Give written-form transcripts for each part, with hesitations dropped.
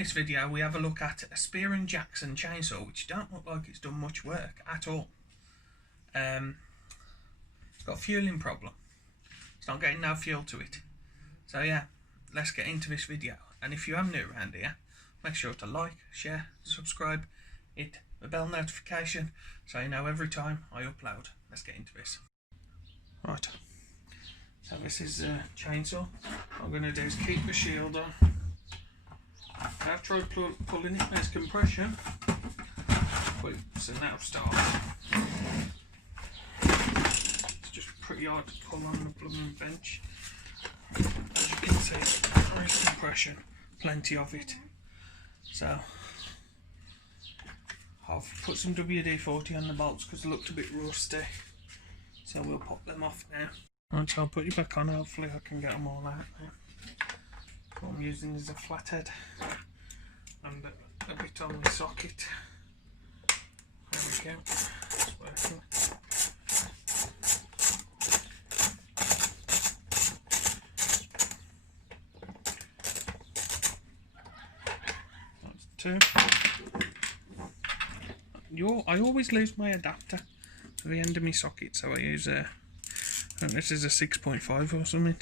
this video we have a look at a Spear & Jackson chainsaw, which don't look like it's done much work at all. It's got a fueling problem. It's not getting no fuel to it. So yeah, let's get into this video. And if you are new around here, make sure to like, share, subscribe, hit the bell notification so you know every time I upload. Let's get into this. Right, so this is a chainsaw. What I'm going to do is keep the shield on. I've tried pulling it, there's compression, but it's a now start. It's just pretty hard to pull on the blooming bench. As you can see, there is compression, plenty of it. So I've put some WD-40 on the bolts because they looked a bit rusty. So we'll pop them off now. Right, so I'll put you back on, hopefully I can get them all out now. What I'm using is a flathead and a bit on the socket. There we go, it's working. That's two. I always lose my adapter to the end of my socket, so I use I think this is a 6.5 or something.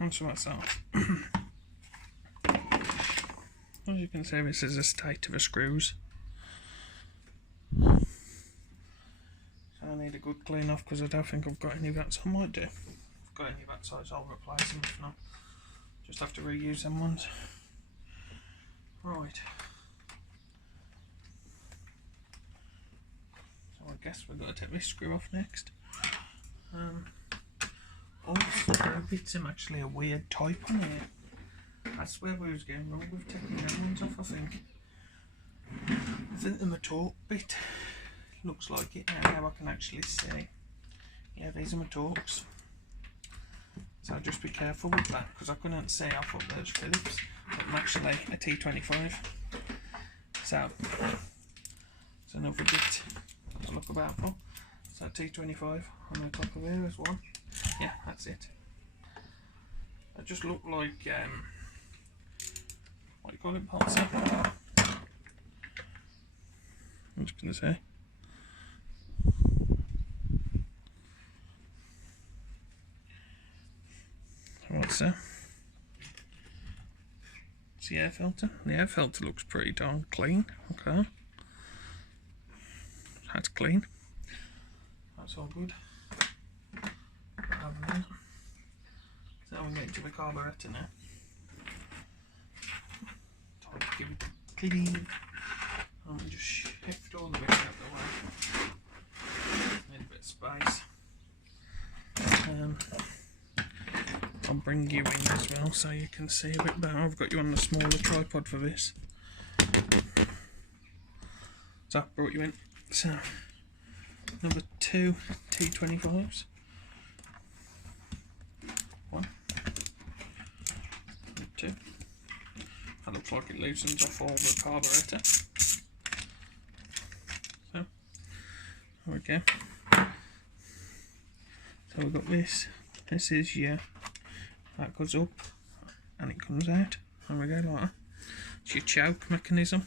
Onto myself. As you can see, this is a state of the screws. So I need a good clean off because I don't think I've got any of that, so I might do. If I've got any of that size, I'll replace them. If not, just have to reuse them ones. Right. So I guess we've got to take this screw off next. All the screw bits are actually a weird type on here. That's where we was getting wrong with taking them ones off, I think. I think the motor bit looks like it now I can actually see. Yeah, these are my torques. So just be careful with that because I couldn't see I thought those Phillips, but I'm actually a T25. So it's another bit to look about for. So T25 on the top of here is one. Yeah, that's it. It just looked like what do you call it, pulsar? I'm just gonna say. What's that? It's the air filter. The air filter looks pretty darn clean. Okay. That's clean. That's all good. So I'm getting to the carburetor now. Time to give it a clean. I'm just shift all the way out the way. Need a bit of space. I'll bring you in as well so you can see a bit better. I've got you on the smaller tripod for this. So I brought you in. So number 2 T25s. 1, 2. That looks like it loosens off all the carburetor. So, there we go. So we've got this. This is your, that goes up and it comes out. There we go, like that. It's your choke mechanism.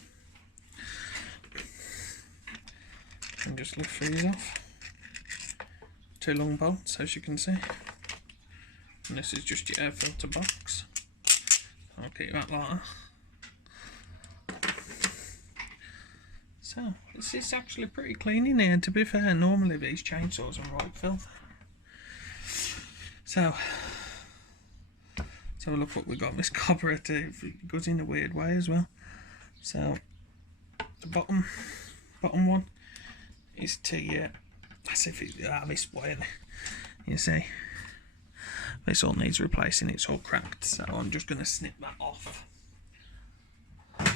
And just lift these off. 2 long bolts, as you can see. And this is just your air filter box. I'll keep that like that. So, this is actually pretty clean in here, to be fair. Normally these chainsaws are right filthy. So, let's have a look what we got. This carburetor, it goes in a weird way as well. So, the bottom one is to as if it's this way, you see. This all needs replacing, it's all cracked, so I'm just going to snip that off. I'll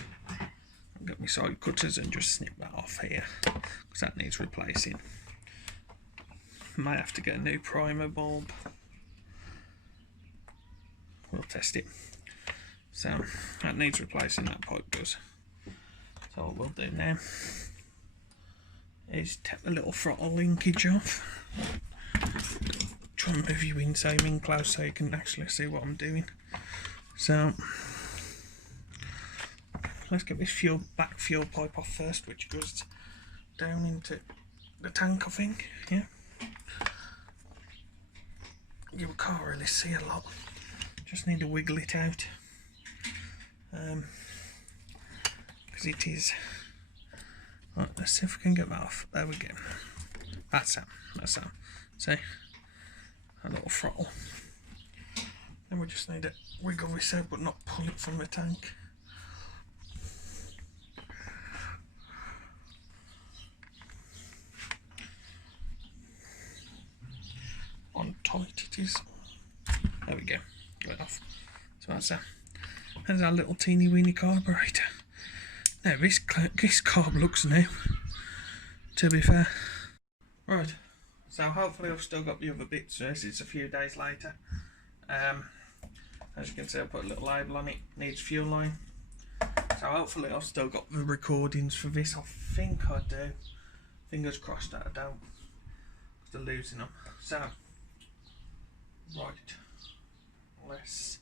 get my side cutters and just snip that off here, because that needs replacing. Might have to get a new primer bulb. We'll test it. So, that needs replacing, that pipe does. So what we'll do now is take the little throttle linkage off. Try and move you in so I'm in close so you can actually see what I'm doing. So let's get this back fuel pipe off first, which goes down into the tank, I think. Yeah, you can't really see a lot, just need to wiggle it out, because it is right. Let's see if we can get that off. There we go. That's that. See, a little throttle. Then we just need to wiggle this out but not pull it from the tank. On tight it is. There we go. Get it off. So that's that. There's our little teeny weeny carburetor. Now this carb looks new, to be fair. Right. So hopefully I've still got the other bits. This is a few days later. As you can see, I put a little label on it. Needs fuel line. So hopefully I've still got the recordings for this. I think I do. Fingers crossed that I don't. Still losing them. So, right. Let's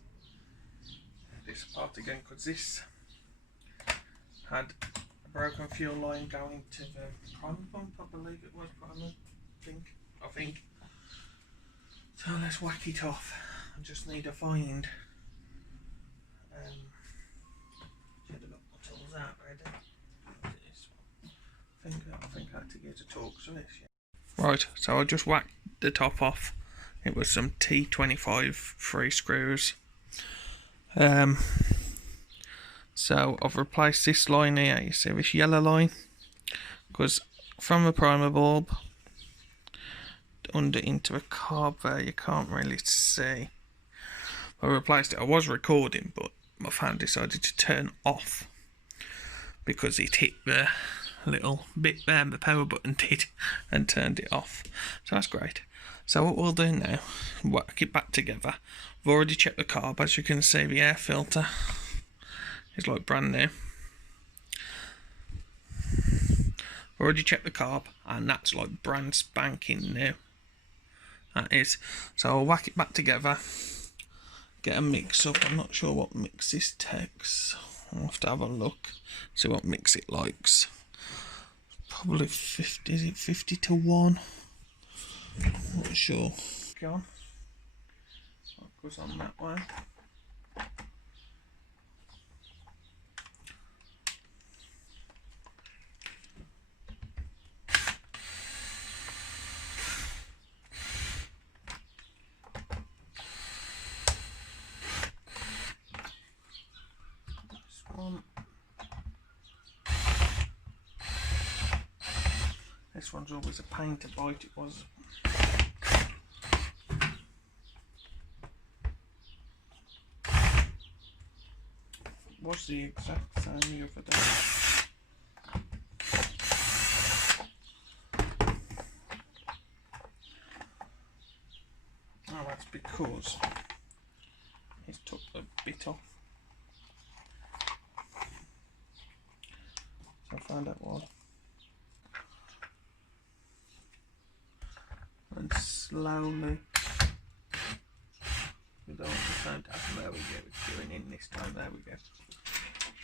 take this apart again, because this had a broken fuel line going to the primer pump. I believe it was primer. I think. So let's whack it off. I just need to find. Should have got my tools out ready. This one. I think I had to get a torque for this. Yeah. Right. So I just whacked the top off. It was some T25 free screws. So I've replaced this line here. You see this yellow line, because from the primer bulb under into a carb there, you can't really see. I replaced it. I was recording, but my phone decided to turn off because it hit the little bit there, the power button did, and turned it off. So that's great. So what we'll do now, whack it back together. I've already checked the carb. As you can see, the air filter is like brand new. Already checked the carb, and that's like brand spanking new. That is. So I'll whack it back together, get a mix up. I'm not sure what mix this takes. I'll have to have a look, see what mix it likes. Probably 50, is it 50 to 1? Not sure. Go on. What goes on that way? This one's always a pain to bite. It was. Was the exact same the other day. Oh, that's because it's took the bit off. find out why. And slowly, we don't want the phone. There we go, it's going in this time. There we go.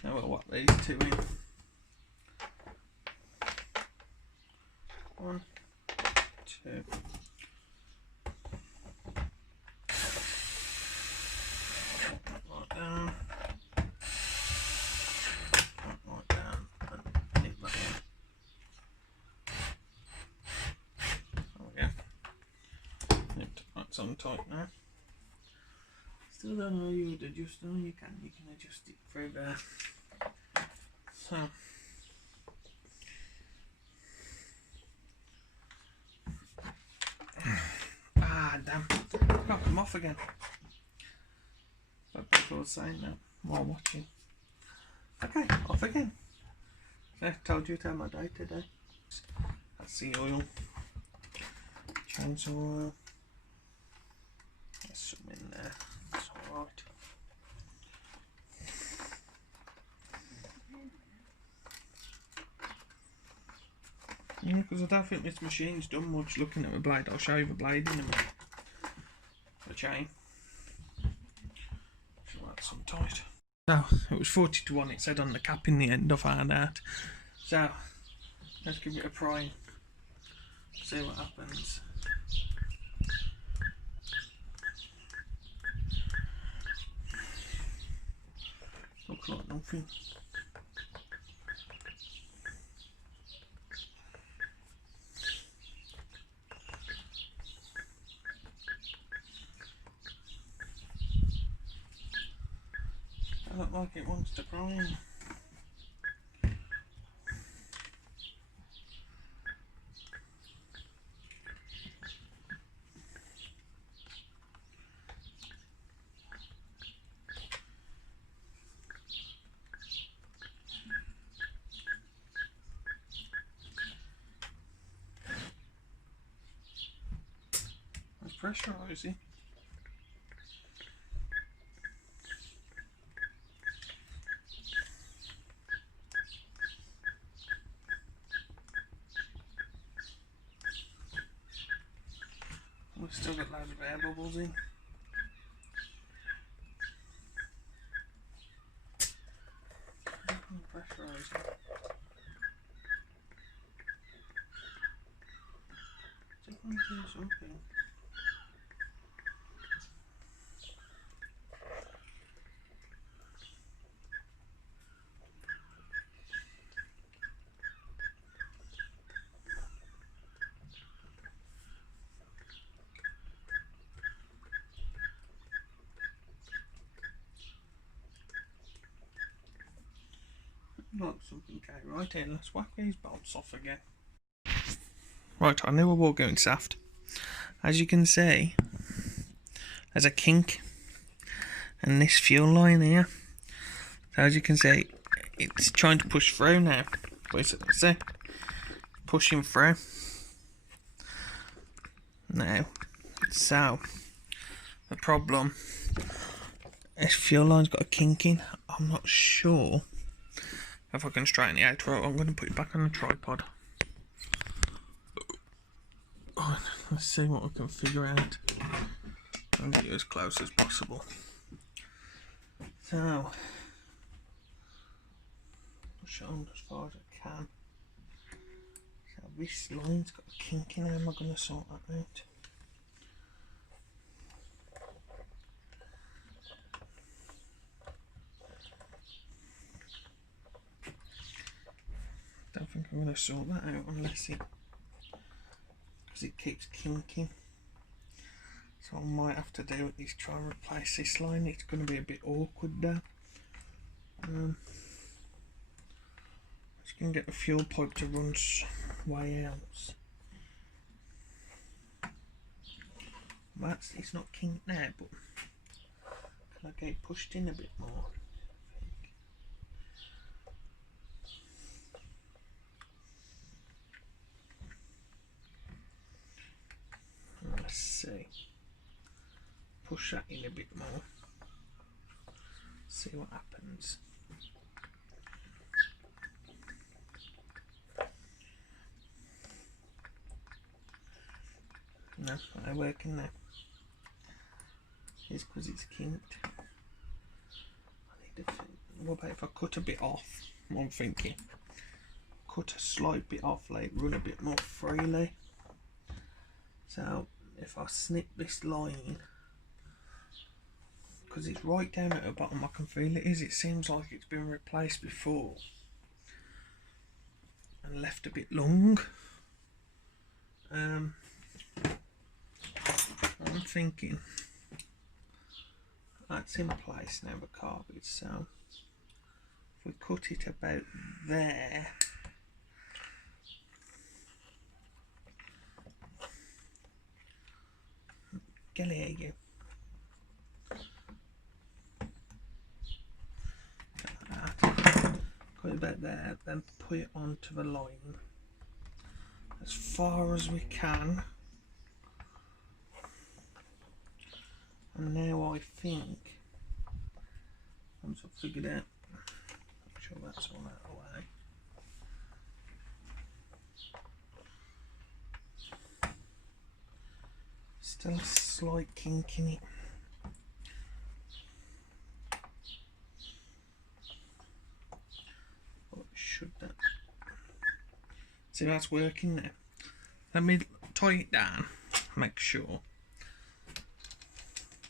Now we'll whack these two in. 1, 2. Right down. Right down. And nip that in. There we go. Nipped. That's on tight now. Still don't know you would adjust. No, you can adjust it through there. So. Damn, it's got come off again. But people were saying that while watching. Okay, off again. I told you to have my day today. That's the oil. Change the oil. There's some in there. That's alright. Yeah, because I don't think this machine's done much. Looking at the blade, I'll show you the blade in a minute. The chain. So that's some tight. So it was 40 to 1, it said on the cap in the end, I found out. So let's give it a pry. See what happens. Looks like nothing. Look like it wants to prime. It's pressurising. We've still got loads of air bubbles in. Pressurising. Just want to do something. Like something came right in. Let's whack these bolts off again. Right, I knew I was going soft. As you can see, there's a kink in this fuel line here. So as you can see, it's trying to push through now. See, pushing through now. So the problem, this fuel line's got a kink in. I'm not sure if I can straighten it out. Right, I'm going to put it back on the tripod. Right, let's see what we can figure out. I'll get you as close as possible. So, push it on as far as I can. So this line's got a kink in. How am I going to sort that out? Don't think I'm going to sort that out unless because it keeps kinking. So I might have to do is try and replace this line. It's going to be a bit awkward though. Just going to get the fuel pipe to run way out. It's not kinked now, but can I get it pushed in a bit more? Let's see. Push that in a bit more. See what happens. No, I working there. It's because it's kinked. I need to think. What about if I cut a bit off? I'm thinking. Cut a slight bit off, like run a bit more freely. So if I snip this line, because it's right down at the bottom, I can feel it is. It seems like it's been replaced before and left a bit long. I'm thinking that's in place now, the carpet. So if we cut it about there, get here you. Cut it about there, then put it onto the line as far as we can. And now I think, once I've figured out, make sure that's all out of the way. Still a slight kink in it. What should that? See, that's working now. Let me tie it down, make sure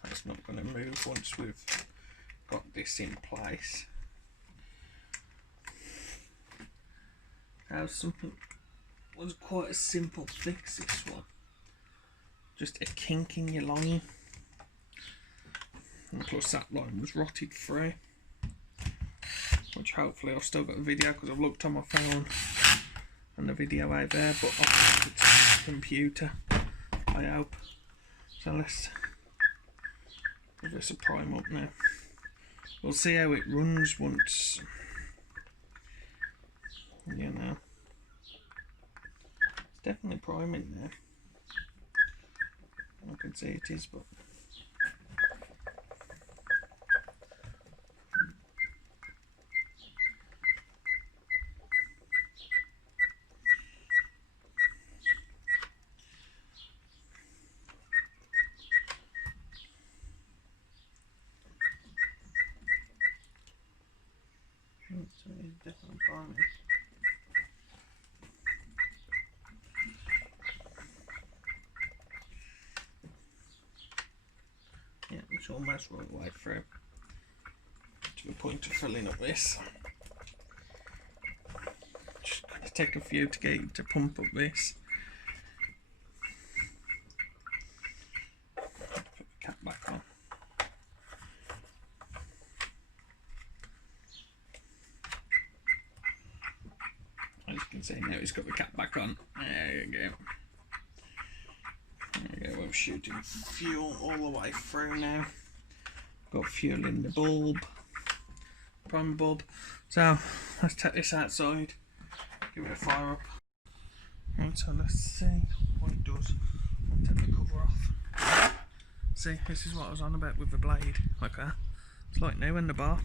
it's not going to move once we've got this in place. Now something was quite a simple fix, this one. Just a kink in your line. And plus that line was rotted through. Which hopefully I've still got a video because I've looked on my phone and the video out there, but off the computer, I hope. So let's give this a prime up now. We'll see how it runs once, you know. It's definitely priming there. I can see it is, but so it's definitely priming. Yeah, it's almost right the way through to the point of filling up this. Just going to take a few to get it to pump up this. Put the cap back on. As you can see now, it's got the cap back on. There you go. There we go, we're shooting fuel all the way through now. Got fuel in the bulb, primer bulb. So let's take this outside, give it a fire up. Right, so let's see what it does. I'll take the cover off. See, this is what I was on about with the blade, like that. It's like new in the bar.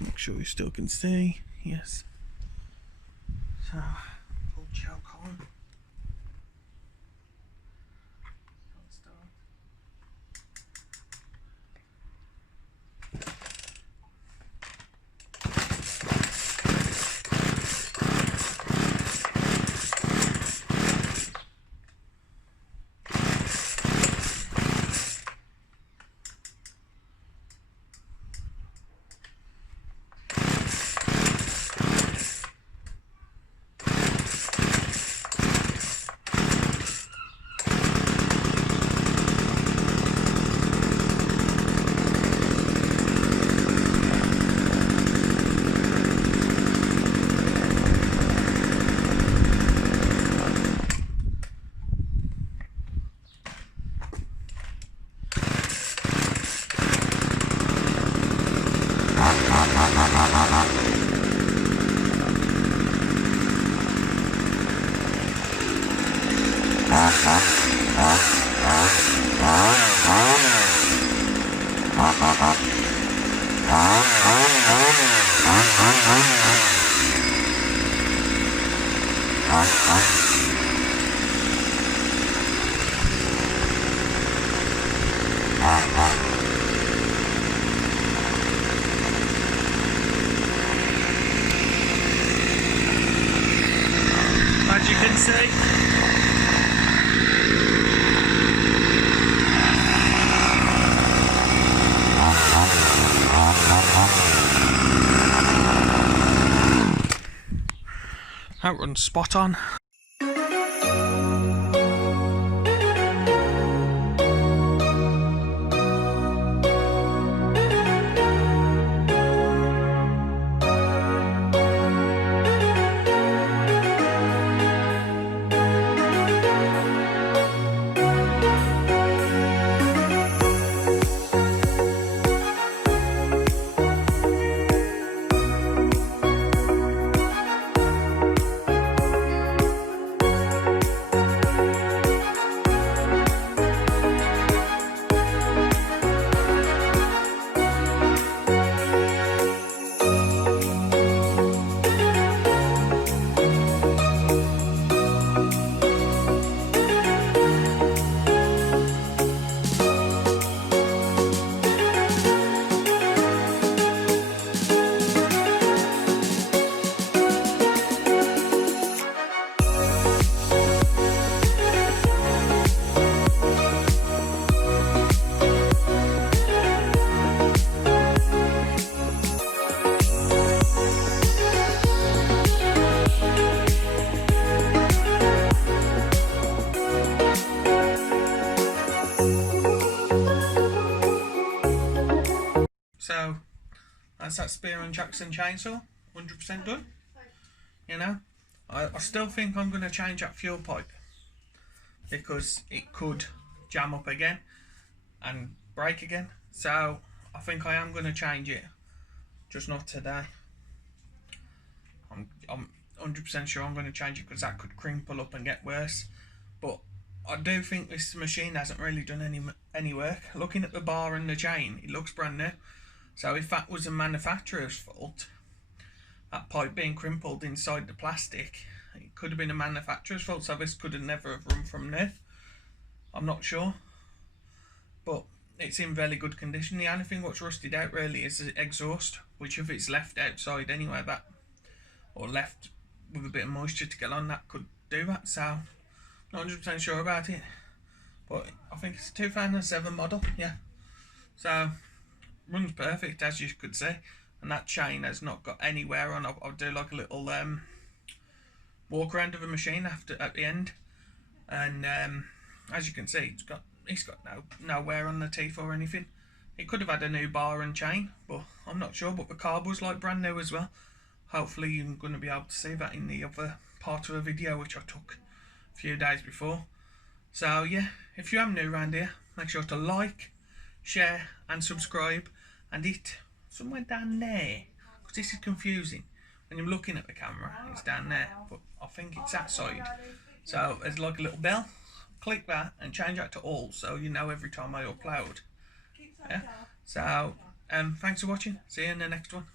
Make sure you still can see. Yes. So, full choke on. As you can see, that runs spot on. So that's that Spear and Jackson chainsaw, 100% done. You know, I still think I'm going to change that fuel pipe because it could jam up again and break again. So I think I am going to change it, just not today. I'm 100% sure I'm going to change it because that could crimple up and get worse. But I do think this machine hasn't really done any work. Looking at the bar and the chain, it looks brand new. So if that was a manufacturer's fault, that pipe being crimpled inside the plastic, it could have been a manufacturer's fault. So this could have never have run from new. I'm not sure, but it's in very good condition. The only thing what's rusted out really is the exhaust, which if it's left outside anyway, that or left with a bit of moisture to get on, that could do that. So not 100% sure about it, but I think it's a 2007 model. Yeah, so runs perfect, as you could see, and that chain has not got any wear on. I'll do like a little walk around of the machine at the end, and as you can see, it's got no wear on the teeth or anything. It could have had a new bar and chain, but I'm not sure. But the carb was like brand new as well. Hopefully you're going to be able to see that in the other part of the video which I took a few days before. So yeah, if you are new around here, make sure to like, share and subscribe, and hit somewhere down there, because this is confusing. When you're looking at the camera, it's down there, but I think it's that side. So there's like a little bell. Click that and change that to all, so you know every time I upload. Yeah. So thanks for watching. See you in the next one.